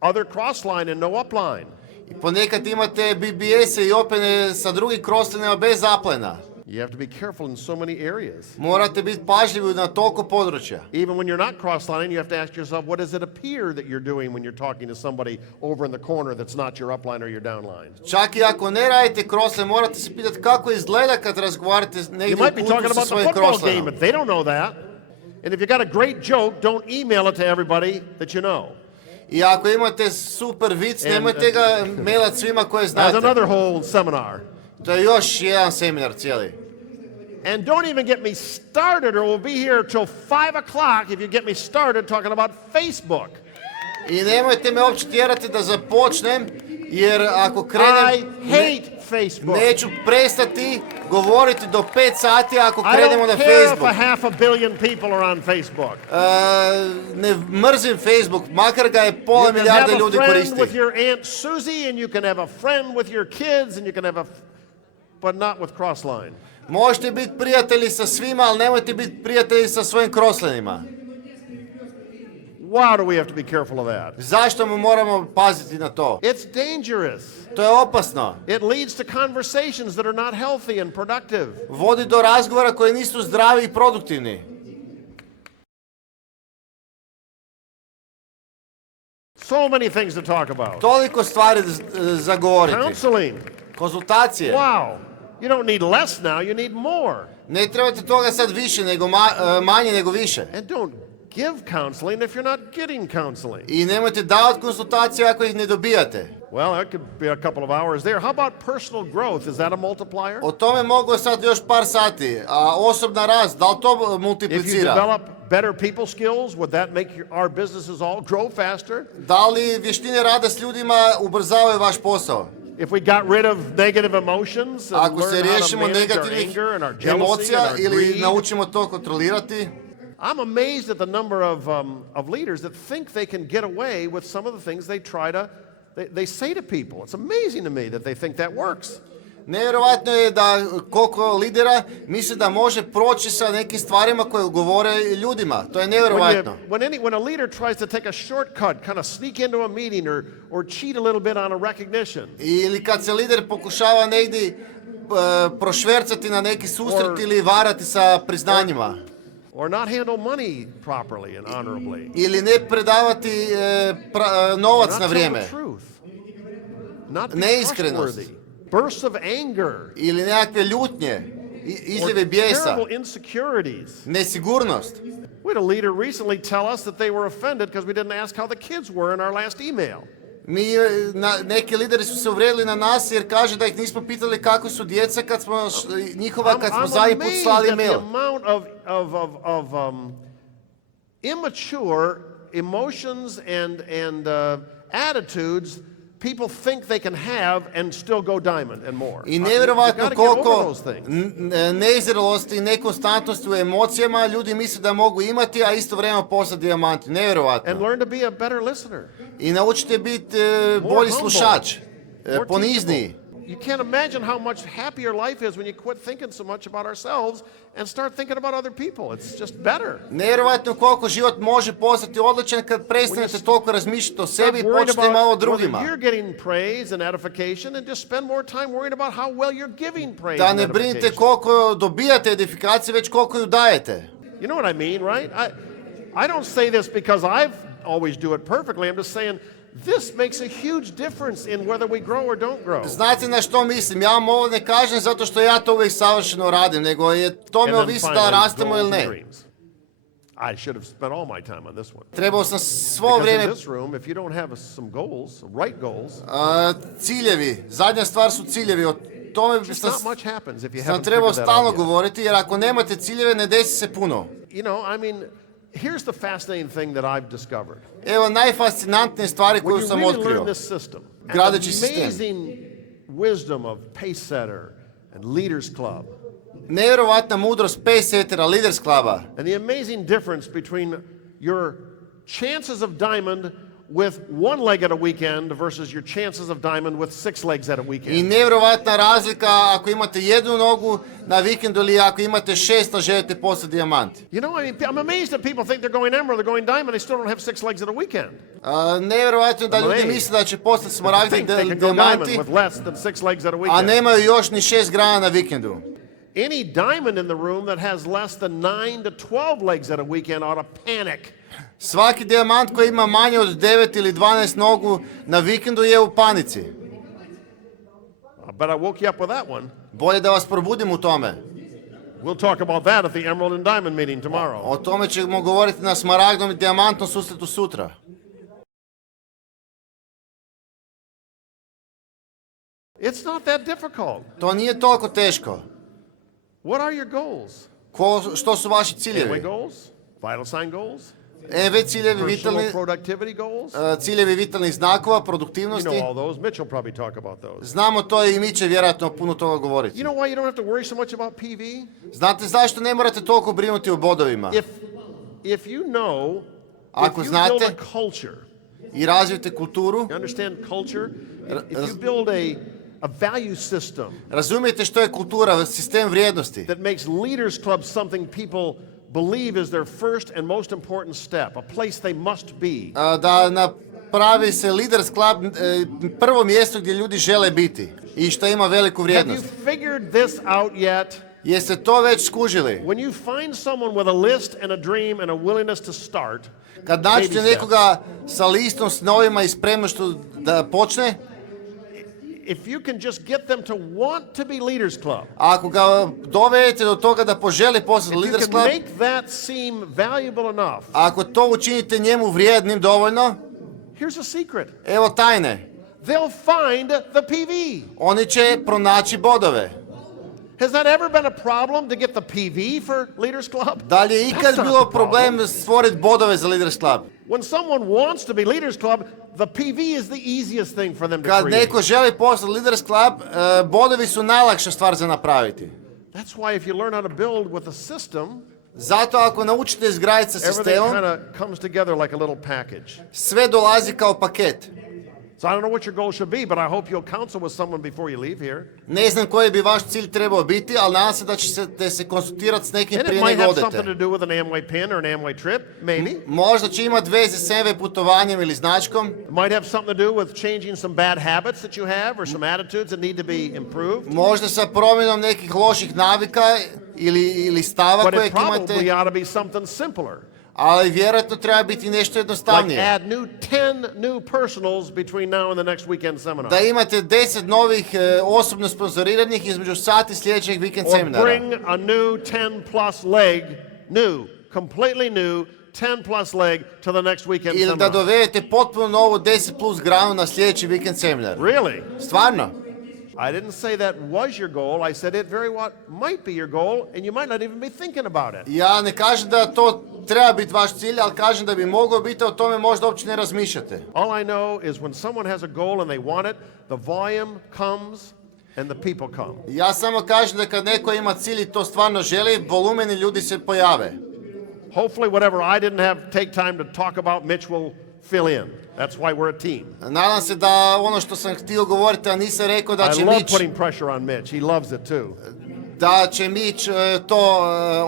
other crossline and no upline. I ponekad imate BBS-e i opene sa drugim crosslinima bez uplina. You have to be careful in so many areas. Morate biti pažljivi na toliko područja. Even when you're not cross-lining, you have to ask yourself, what does it appear that you're doing when you're talking to somebody over in the corner that's not your upline or your downline? Čak i ako ne radite crossline, morate se pitati kako izgleda kad razgovarate You negdje u might be talking kutu sa about the svojim football game, crosslinom. but they don't know that. And if you got a great joke, don't email it to everybody that you know. I ako imate super vic, nemojte ga mailat svima koje That's znate. another whole seminar. To je još jedan seminar cijeli. And don't even get me started, or we'll be here till 5 o'clock if you get me started talking about Facebook. I nemojte me uopće tjerati da započnem, jer ako I krenem, hate Facebook. neću prestati govoriti do 5 sati ako I krenemo na don't care if Facebook. a half a billion people are on Facebook. Ne mrzim Facebook, makar ga je pola You can milijarde have a ljudi friend koristi. with your Aunt Susie, and you can have a friend with your kids, and you can have but not with Crossline. Možete biti prijatelji sa svima, ali nemojte biti prijatelji sa svojim crosslinima. Why do we have to be careful of that? Zašto mu moramo paziti na to? It's dangerous. To je opasno. It leads to conversations that are not healthy and productive. Vodi do razgovora koji nisu zdravi i produktivni. So many things to talk about. Toliko stvari za govoriti. Counseling. Konzultacije. Wow. You don't need less now, you need more. Ne trebate toga sad više, nego manje nego više. And don't give counseling if you're not getting counseling. I nemojte davati konzultacije ako ih ne dobijate. Well, that could be a couple of hours there. How about personal growth? Is that a multiplier? O tome mogu sad još par sati. A osobna rast, da li to If you multiplicira? develop better people skills, would that make our businesses all grow faster? Da li vještine rada s ljudima ubrzavaju vaš posao? If we got rid of negative emotions and Ako se learn how to riješimo manage our negativnih anger and our jealousy emocija and our ili greed, naučimo to kontrolirati, I'm amazed at the number of leaders that think they can get away with some of the things they they say to people. It's amazing to me that they think that works. nevjerojatno je da koliko lidera misli da može proći sa nekim stvarima koje govore ljudima. To je nevjerojatno. When a leader tries to take a shortcut, kind of sneak into a meeting or cheat a little bit on a recognition. Ili kad se lider pokušava negdje prošvercati na neki susret ili varati sa priznanjima. Or not handle money properly and honorably. Ili ne predavati novac Not na tell vrijeme. the truth. Not be Neiskrenost. trustworthy. Bursts of anger. Ili nekakve ljutnje, izljeve Or bijesa, terrible insecurities. nesigurnost. We had a leader recently tell us that they were offended because we didn't ask how the kids were in our last email. Neki lideri su se uvrijedili na nas jer kaže da ih nismo pitali kako su djeca kad smo zadnji put slali I'm email. amazed at the amount of immature emotions and attitudes people think they can have and still go diamond and more. I You nevjerovatno gotta get over koliko those things. nezrelosti i nekonstantnosti u emocijama ljudi misle da mogu imati, a istovremeno postati dijamanti. And Nevjerovatno. learn to be a better listener. I naučite biti More bolji humble, slušač, more ponizniji. teachable. You can't imagine how much happier life is when you quit thinking so much about ourselves and start thinking about other people. It's just better. Nevjerovatno koliko život može postati odličan kad prestanete toliko razmišljati o sebi i Stop worrying počnete malo o about whether drugima. you're getting praise and edification and just spend more time worrying about how well you're giving praise Da and ne brinete edification. koliko dobijate edifikacije, već koliko ju dajete. You know what I mean, right? I don't say this because I've always do it perfectly. I'm just saying this makes a huge difference in whether we grow or don't grow. Znate na što mislim? Ja vam ovo ne kažem zato što ja to uvijek savršeno radim, nego je tome And then ovisi da finally, rastemo goals ili and ne. dreams. I should have spent all my time on this one. Trebao sam svo Because vrijeme... in this room, if you don't have some goals, right goals, Ciljevi, zadnja stvar su ciljevi, o tome just not much happens if you sam haven't trebao figured that stalno out yet. govoriti, jer ako nemate ciljeve ne desi se puno. You know, I mean, here's the fascinating thing that I've discovered. Evo najfascinantnije stvari When koju you sam really otkrio. learn this system, and Gradeći the sistem. amazing wisdom of Pace Setter and Leaders Club, Nevjerovatna mudrost Pacesettera, Leaders Cluba and the amazing difference between your chances of diamond with one leg at a weekend versus your chances of diamond with 6 legs at a I weekend. nevjerovatna razlika ako imate jednu nogu na vikendu ili ako imate 6 a želite postati dijamant. You know, I mean, I'm amazed that people think they're going emerald, they're going diamond, they still don't have 6 legs at a weekend. Nevjerovatno da ljudi Amazing. misle da će postati They smaragdi think they can go diamond dijamanti, with less than 6 legs at a a weekend. nemaju još ni 6 grana na vikendu. Any diamond in the room that has less than 9 to 12 legs at a weekend ought to panic. Svaki dijamant koji ima manje od 9 ili 12 nogu na vikendu je u panici. But I woke you up with that one. Bolje da vas probudim u tome. We'll talk about that at the Emerald and Diamond meeting tomorrow. O tome ćemo govoriti na smaragdnom i dijamantnom susretu sutra. It's not that difficult. To nije toliko teško. What are your goals? Što su vaši Amway ciljevi? goals? Vital sign goals? EV ciljevi, Personal productivity goals? ciljevi vitalnih znakova, You produktivnosti. know all those. Mitch will probably talk about those. Znamo to i mi će vjerojatno puno toga You govoriti. know why you don't have to worry so much about PV? Znate zašto ne morate toliko brinuti o bodovima? If you know, Ako if you build znate a culture, i razvijete kulturu, you understand culture? If you build a value system razumijete što je kultura, sistem vrijednosti, that makes Leaders Club something people believe is their first and most important step, a place they must be. da napravi se Leaders Club prvo mjesto gdje ljudi žele biti i što ima veliku Have you vrijednost. figured this out yet? Jeste to već skužili? When you find someone with a list and a dream and a willingness to start, Kad nađete baby nekoga sa listom, s novima i spremnošću da počne, if you can just get them to want to be Leaders Club, ako ga dovedete do toga da poželi postati if you Leaders can Club, make that seem valuable enough, ako to učinite njemu vrijednim dovoljno, here's a secret. evo tajne. They'll find the PV. Oni će pronaći bodove. Has that ever been a problem to get the PV for Leaders Club? Da li je That's ikad not bilo the problem stvoriti bodove za Leaders Club? When someone wants to be Leaders Club, the PV is the easiest thing for them to Kad create. neko želi postati Leaders Club, bodovi su najlakša stvar za napraviti. That's why if you learn how to build with a system, Zato ako naučite izgraditi sa everything sistemom, kind of comes together like a little package. sve dolazi kao paket. So I don't know what your goal should be, but I hope you'll counsel with someone before you leave here. Ne znam koji bi vaš cilj trebao biti, ali nadam se da ćete se konsultirati s nekim And it prije might nego have something odete. to do with an Amway pin or an Amway trip, maybe. Možda će imati veze s MV putovanjem ili značkom. It might have something to do with changing some bad habits that you have or some attitudes that need to be improved. Možda sa promjenom nekih loših navika ili stava But kojeg it probably imate, ought to be something simpler. ali vjerojatno treba biti nešto Like jednostavnije. add 10 new personals between now and the next weekend seminar. Da imate 10 novih osobno sponzoriranih između sati sljedećeg vikend Or seminara. bring a new 10 plus leg, completely new 10 plus leg to the next weekend Ili da seminar. dovedete potpuno novu 10 plus granu na sljedeći vikend seminar. Really? Stvarno? I didn't say that was your goal. I said it very what might be your goal, and you might not even be thinking about it. Ja ne kažem da to treba biti vaš cilj, ali kažem da bi mogao biti, o tome možda uopće ne razmišljate. All I know is when someone has a goal and they want it, the volume comes and the people come. Ja samo kažem da kad neko ima cilj i to stvarno želi, volumeni ljudi se pojave. Hopefully, whatever I didn't have take time to talk about, Mitch will fill in. That's why we're a team. Nadam se da ono što sam htio govoriti, a nisam rekao da I će love Mić, putting pressure on Mitch. He loves it too. da će Mić to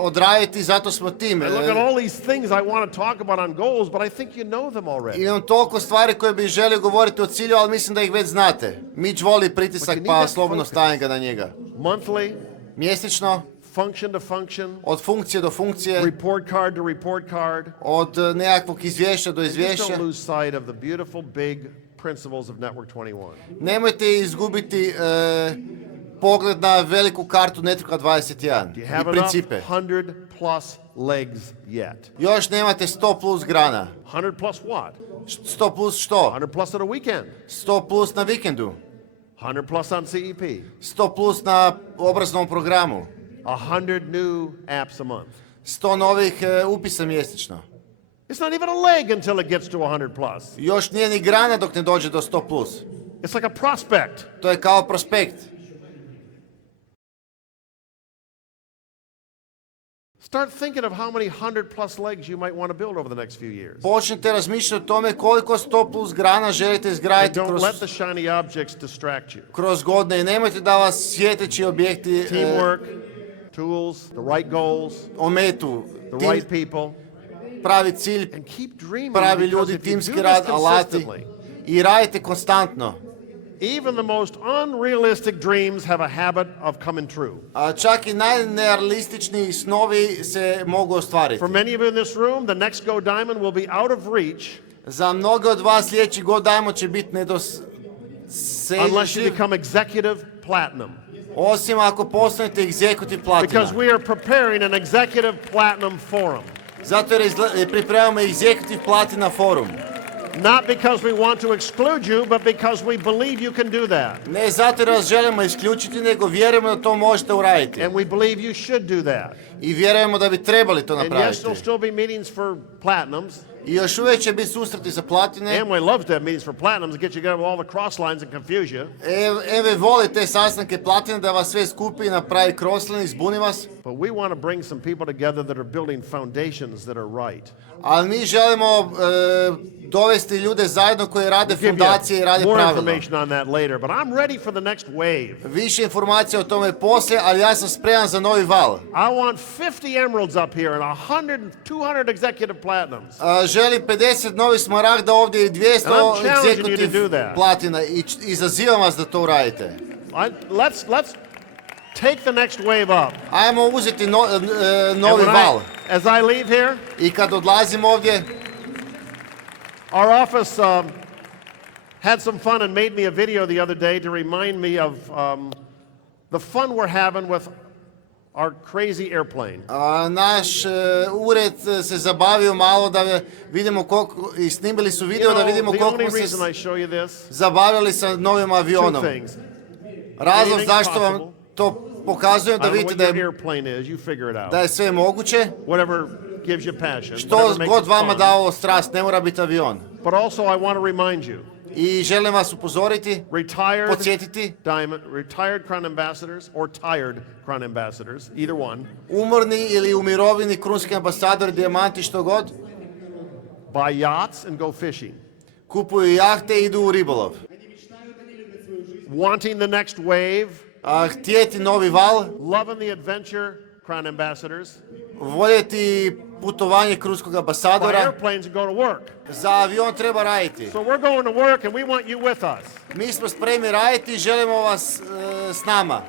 odraditi, zato smo tim. I look at all these things I want to talk about on goals, but I think you know them already. Imam toliko stvari koje bih želio govoriti o cilju, ali mislim da ih već znate. Mić voli pritisak, But you need pa that slobodno focus. stavim ga na njega. Monthly, Mjesečno, function to function, od funkcije do funkcije, report card to report card. od nekakvog izvješća do And just izvješća. don't lose sight of the beautiful big principles of Network 21. Nemojte izgubiti pogled na veliku kartu Networka 21 Do you i have enough principe. 100 plus legs yet? Još nemate 100 plus grana. 100 plus what? 100 plus što? 100 plus at a weekend. 100 plus na vikendu. 100 plus on CEP. 100 plus na obrazovnom programu. 100 new apps a month. 100 novih upisa mjesečno. It's not even a leg until it gets to 100 plus. Još nije ni grana dok ne dođe do 100 plus. It's like a prospect. To je kao prospekt. Start thinking of how many 100+ legs you might want to build over the next few years. Počnite razmišljati o tome koliko 100 plus grana želite And izgraditi don't let the shiny objects distract you. kroz godine i nemojte da vas svjeteći objekti Teamwork, tools, the right goals, ometu. the right people, Pravi cilj, and keep dreaming, pravi because ljudi, if you do timski this rad, alati consistently, i radite konstantno. even the most unrealistic dreams have a habit of coming true. A čak i najnerealističniji snovi se mogu ostvariti. For many of you in this room, the next Go Diamond will be out of reach Za mnoge od vas sljedeći God Diamond će biti unless you nedosegljiv, become executive platinum. osim ako postanete executive platina. Because we are preparing an executive platinum forum. Zato jer pripremamo executive platina forum. Not because we want to exclude you, but because we believe you can do that. Ne zato jer vas želimo isključiti, nego vjerujemo da to možete uraditi. And we believe you should do that. I vjerujemo da bi trebali to And yes, napraviti. there'll still be meetings for platinums. I još uvijek će biti susreti za platine. Amway loves to have meetings for platinums to get you together with all the cross lines and confuse you. Eve voli te sastanke platine da vas sve skupi i napravi crossline, izbuni vas. But we want to bring some people together that are building foundations that are right. Ali mi želimo dovesti ljude zajedno koji rade Give you fundacije i rade more pravilno. information on that later, but I'm ready for the next wave. Više informacija o tome poslije, ali ja sam spreman za novi val. I want 50 emeralds up here and 100, 200 executive platinums. Želim 50 novih smaragda ovdje i 200 And I'm challenging you to do executive that. platina i izazivam vas da to uradite. Let's take the next wave up. Ajmo uzeti And novi when val. as I leave here, I kad odlazim ovdje, our office had some fun and made me a video the other day to remind me of the fun we're having with our crazy airplane. naš ured se zabavio malo da vidimo koliko, i snimili su You video da know, vidimo the koliko only smo reason I se show you this, zabavljali sa novim two avionom. things. Razlog Anything's zašto vam possible. to pokazujem I da don't know vidite what da your je, airplane is, you figure it out. da je sve moguće. Whatever gives you passion. Što whatever makes god it vama fun. dao strast, ne mora biti avion. But also I want to remind you, I želim vas upozoriti, retired podsjetiti, retired Crown ambassadors or tired Crown ambassadors, either one, umorni ili umirovljeni krunski ambasadori, dijamanti, što god, buy yachts and go fishing. kupuju jahte i idu u ribolov. Wanting the next wave, Htjeti novi val, loving the adventure Crown ambassadors, voljeti putovanje krunskog buy ambasadora, airplanes and go to work. za avion treba raditi. So we're going to work and we want you with us. Mi smo spremni raditi i želimo vas s nama.